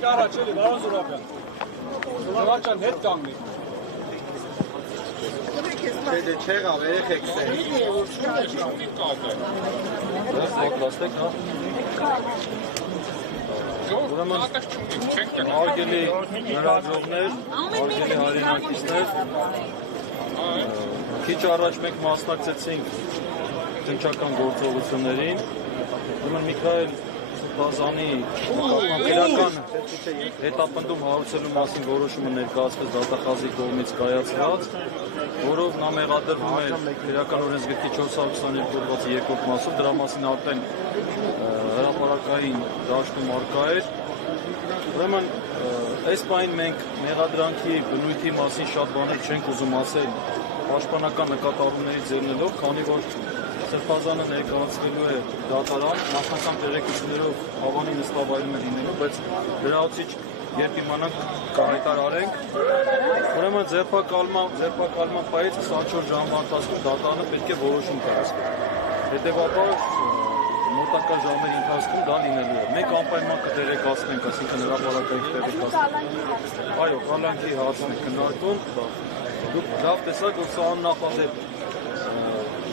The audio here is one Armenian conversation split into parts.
Մեկ առաջ էլի, Վարոն Զուրաբյան։ Զուրաբյան հետ կանգնի։ Դե չեղավ, երեխեք սեր։ Պատրաստեք, հա։ Ուրեմն արգելի նրաժողներ, արգելի հայրենակիցներ, քիչ առաջ մենք մասնակցեցինք տնտեսական գործողություններին, ուրեմն Միքայել Բազանի իրական հետապնդում հարուցելու մասին որոշումը ներկայացվեց դատախազի կողմից կայացված, որով նա մեղադրվում էր իրական օրենսգրքի 422 հոդվածի 2-րդ մասով, դրա մասին արդեն հրապարակային դաշտում առկա էր։ Ուրեմն այս պահին մենք մեղադրանքի բնույթի մասին շատ բաներ չենք ուզում ասել պաշտպանական նկատառումներից ելնելով, քանի որ Սրբազանը ներկայացվելու է դատարան, նախնական տեղեկություններով հավանի նստավայրում է լինելու, բայց լրացուցիչ երբ իմանանք կհայտարարենք։ Ուրեմն ձերբակալման պահից 24 ժամվա ընթացքում դատարանը պետք է որոշում կայացվի։ Հետևաբար մոտակա ժամերի ընթացքում դա լինելու է։ Մենք անպայման կտեղեկացնենք, այսինքն հրապարակային տեղեկացնենք։ Այո, կալանքի հարցն է քննարկվում։ Դուք լավ տեսաք, որ սա աննախադեպ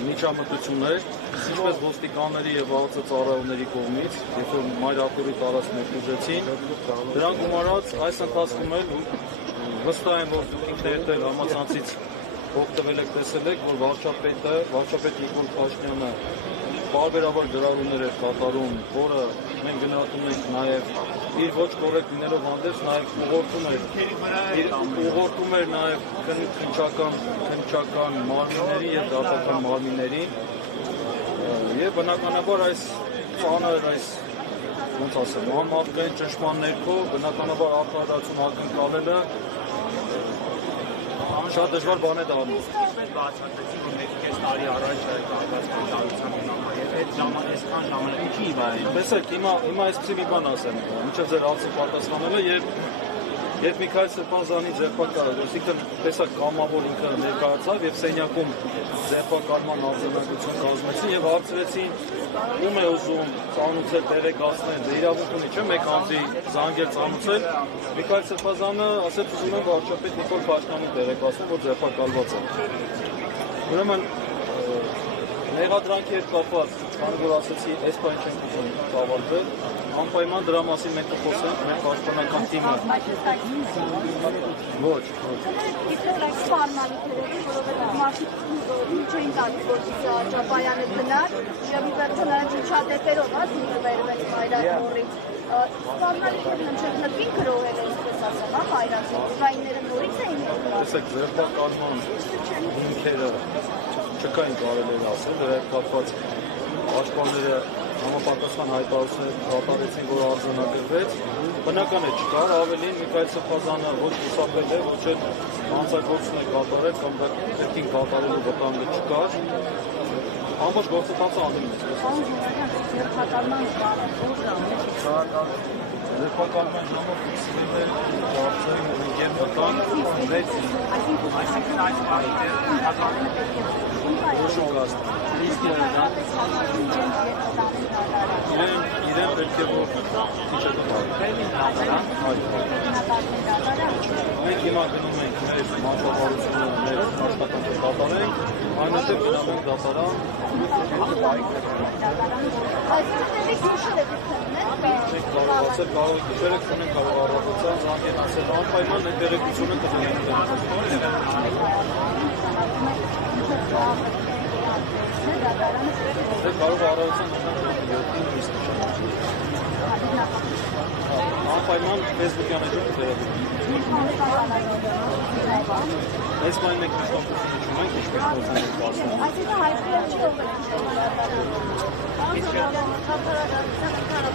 միջամտություններ, ինչպես ոստիկանների եւ ԱԱՑ ծառայողների կողմից, երբ որ մայրաքորի տարածքներ տուժեցին, դրանք գումարած այս ընթացքում էլ վստահ եմ, որ ինքներդ էլ համացանցից օգտվել եք, տեսել եք, որ վարչապետ Նիկոլ Փաշինյանը բարբերաբար գրառումներ էր կատարում, որը մենք գնահատում ենք նաև իր ոչ կոռեկտ լինելով հանդերձ, նաև ուղղորդում էր նաև քննչական մարմինների եւ դատական մարմիններին եւ բնականաբար այս ծանր այս ոնց ասեմ, անմատկային ճնշման ներքո բնականաբար արտադրություն ակնկալելը շատ դժվար բան է դառնում։ Ինչպես բացատրեցին, որ 1.5 տարի առաջ կայացած կառավարության հիմնամա եւ այդ ժամանակական ժամանակի չի վայր։ Տեսեք, հիմա այսպեսի մի բան ասեմ, ինչեւ ձեր հարցը պատասխանելը, երբ Միքայել Սրբազանի ձերբակալը, այսինքն տեսակ կամավոր ինքը ներկայացավ եւ սենյակում ձերբակալման արձանագրություն կազմեցին եւ հարցրեցին ում է ուզում ծանուցել տեղեկացնել, դե իրավունք ունի չէ՞ մեկ անձի զանգել ծանուցել։ Միքայել Սրբազանը ասեց ուզում եմ վարչապետ Նիկոլ Փաշինյանին տեղեկացնել, որ ձերբակալված է։ Ուրեմն մեղադրանքի հետ կապված, քանի որ ասեցի, այս բանը չենք ուզում ավարտել, անպայման դրա մասին մենք կխոսենք մեր պաշտպանական թիմը։ Ոչ։ Իսկ սպառնալիքերով, որովհետև մարդիկ չէին տալիս, որ Ջաբայանը գնար, եւ ի վերջո նրանց չաթեփերով դուրս բերվել մայրաքորից։ Սպառնալիքերն նշանակին գրոհել են, այսպես ասեմ, հայրացի ուկրաինները նորից էին եկել։ Տեսեք, ձերբակալման հիմքերը չկային կարելի է ասել, դրա հետ կապված պաշտպանները համապատասխան հայտարարություններ կատարեցին, որ արձանագրվեց, բնական է չկար, ավելին Միքայել Սրբազանը ոչ խուսափել է, ոչ էլ հանցագործություն է կատարել կամ դեպքին կատարելու վտանգը չկար, ամբողջ գործընթացը անդրում է։ Ձերբակալման ժամը ֆիքսվել է դարձել ունիկեն վտանգ մեծ Այսինքն այս պահին որոշում իրեն պետք է որ քիչ է մենք հիմա գնում ենք մեր մարտավարությունը մեր աշխատանքը կատարենք, այնուհետև գնում ենք դատարան կարող քիչերը կունեն կարող առավոտյան զանգեն ասել անպայման այդ տեղեկությունը կդնենք դե կարող առավոտյան անպայման Facebook-յան էջում վերաբերում այս բանը մենք մշտապես ենք ինչպես գործում ենք ասում Այսինքն հայտնի չի ով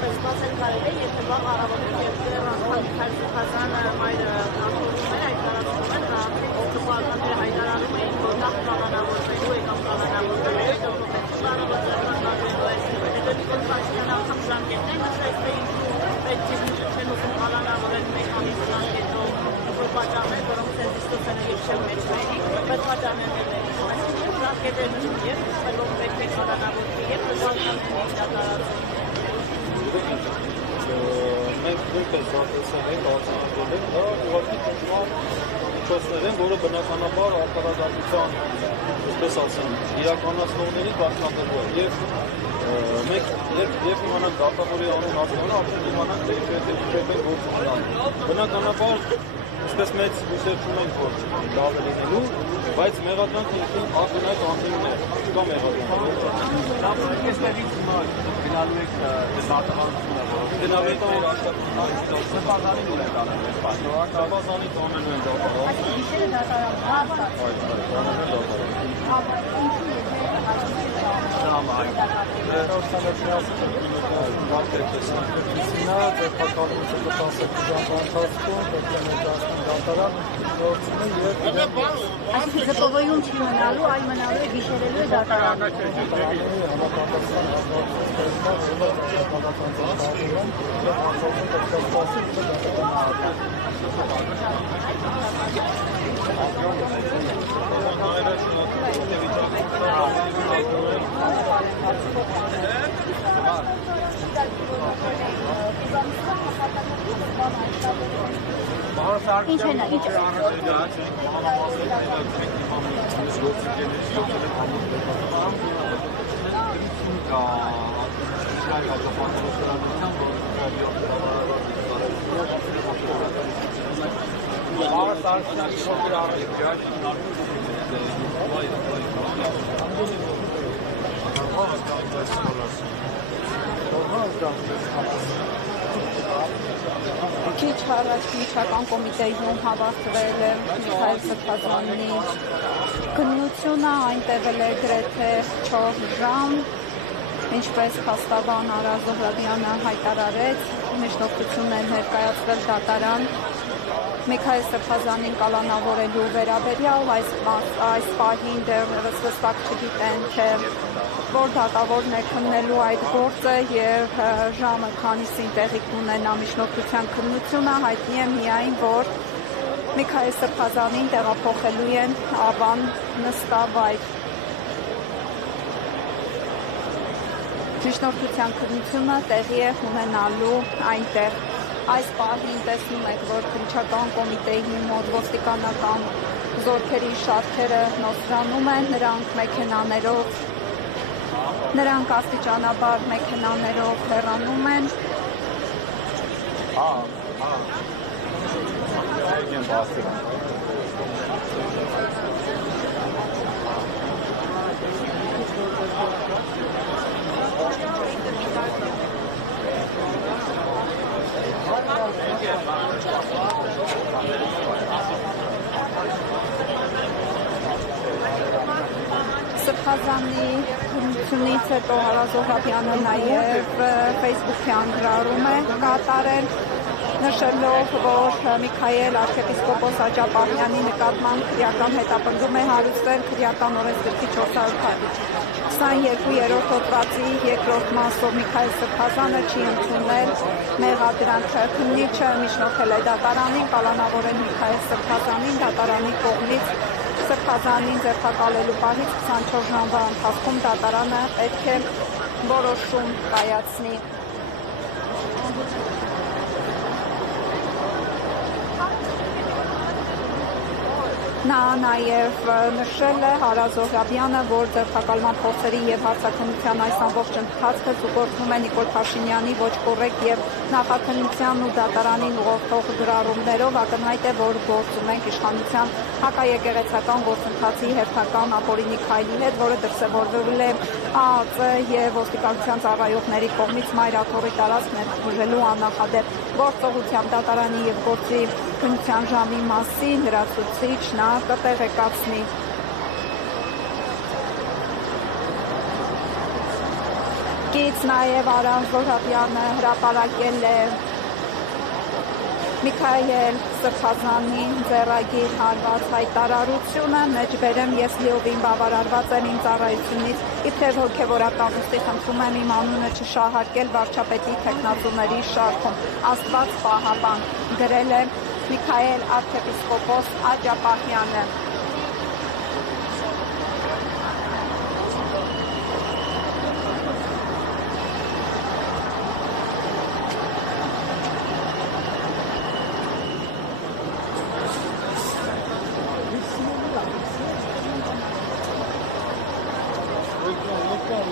Հանրապետական սպասել կարելի է, եթե վաղ առավոտը երկրի Միքայել Սրբազանը մայրը ախորում էր, հայտարարում էր, օկուպանտները հայտարարում էին, որ նախ կանանավորվելու է կամ կանանավորվելու է, օկուպացիոնալը հետո Նիկոլ Փաշինյանը անգամ ժամկետներ նշեցին, պետք է չեն ուզում կանանավորել մեքանիկ ժամկետով, որ պատճառներ, որոնք սերվիստոսները եւ չեմ մեջ մերի, բայց պատճառներն են ժամկետներ նշում եւ որ պետք է կանանավորվի եւ դժվարությունների դատարանություն մենք նույնպես զարգացան են արձանագրել են, դա ուղղակի ճնշման միջոցներ են, որը բնականաբար արտարադատության, այսպես ասեմ, իրականացնողների բարձրացնելու է եւ մենք երբ իմանանք դատավորի անուն հասկանալու, արդեն իմանանք թե ինչ է գործում։ Բնականաբար այսպես մեծ հույսեր չունենք, որ լավ է լինելու, բայց մեղադրանքը ինքնին ակնհայտ անձինն է, չկա մեղադրանք։ Այստեղից գնալու եք դատավարությունը, որով գնալու եք մեր աշխատանքային սպասանին ու եք անել այս բանը։ Սպասանից անելու են դատավարում։ Այս գիշերը դատարան Այսինքն ժպովոյում չի մնալու, այլ մնալու է գիշերելու է դատարանը։ Ինչ է նա, ինչ Քիչ առաջ միջական կոմիտեում հավաքվել է Միքայել Սրբազանի քննությունը, այնտեղ էլ է գրեթե 4 ժամ, ինչպես փաստաբան Արա Զոհրաբյանը հայտարարեց, միջնորդություն է ներկայացվել դատարան Միքայել Սրբազանին կալանավորելու վերաբերյալ, այս պահին դեռևս հստակ չգիտեն, թե որ դատավորն է քննելու այդ գործը եւ ժամը քանիսին տեղի կունենա միջնորդության քննությունը, հայտնի է միայն, որ Միքայել Սրբազանին տեղափոխելու են Ավան նստավայր։ Միջնորդության քննությունը տեղի է ունենալու այնտեղ։ Այս պահին տեսնում եք, որ քննչական կոմիտեի մոտ ոստիկանական զորքերի շարքերը նոսրանում են, նրանք աստիճանաբար մեքենաներով հեռանում են։ Սրբազանի քննությունից հետո Արա Զոհրաբյանը նաև Facebook-յան գրառում է կատարել, նշելով, որ Միքայել arczepiskopos Աջապահյանի նկատմամբ քրեական հետապնդում է հարուցվել քրեական օրենսգրքի 422-րդ հոդվածի երկրորդ մասով Միքայել Սրբազանը չի ընդունել մեղադրանքը։ Քննիչը միջնորդել է դատարանին, կալանավորել Միքայել Սրբազանին դատարանի կողմից Սրբազանին ձերբակալելու պահից 24 ժամվա ընթացքում դատարանը պետք է որոշում կայացնի։ Նա նաև նշել է Արա Զոհրաբյանը, որ ձերբակալման փորձերի եւ հարցաքննության այս ամբողջ ընթացքը զուգորդվում է Նիկոլ Փաշինյանի ոչ կոռեկտ եւ նախաքննության ու դատարանին ուղղորդող գրառումներով, ակնհայտ է, որ գործում ենք իշխանության հակաեկեղեցական գործընթացի հերթական ապօրինի քայլի հետ, որը դրսևորվել է ԱԱԾ եւ ոստիկանության ծառայողների կողմից մայրաթոռի տարածք ներխուժելու աննախադեպ գործողությամբ դատարանի եւ գործի քննության ժամի մասին լրացուցիչ նա կտեղեկացնի։ Կից նաև Արա Զոհրաբյանը հրապարակել է Միքայել Սրբազանի ձեռագիր հարված հայտարարությունը, մեջբերեմ ես լիովին բավարարված եմ իմ ծառայությունից, իբրև հոգևորական ուստի խնդրում եմ իմ անունը չշահարկել վարչապետի թեկնածուների շարքում, Աստված պահապան, գրել է Միքայել arczepiskopos Աջապահյանը։ Ա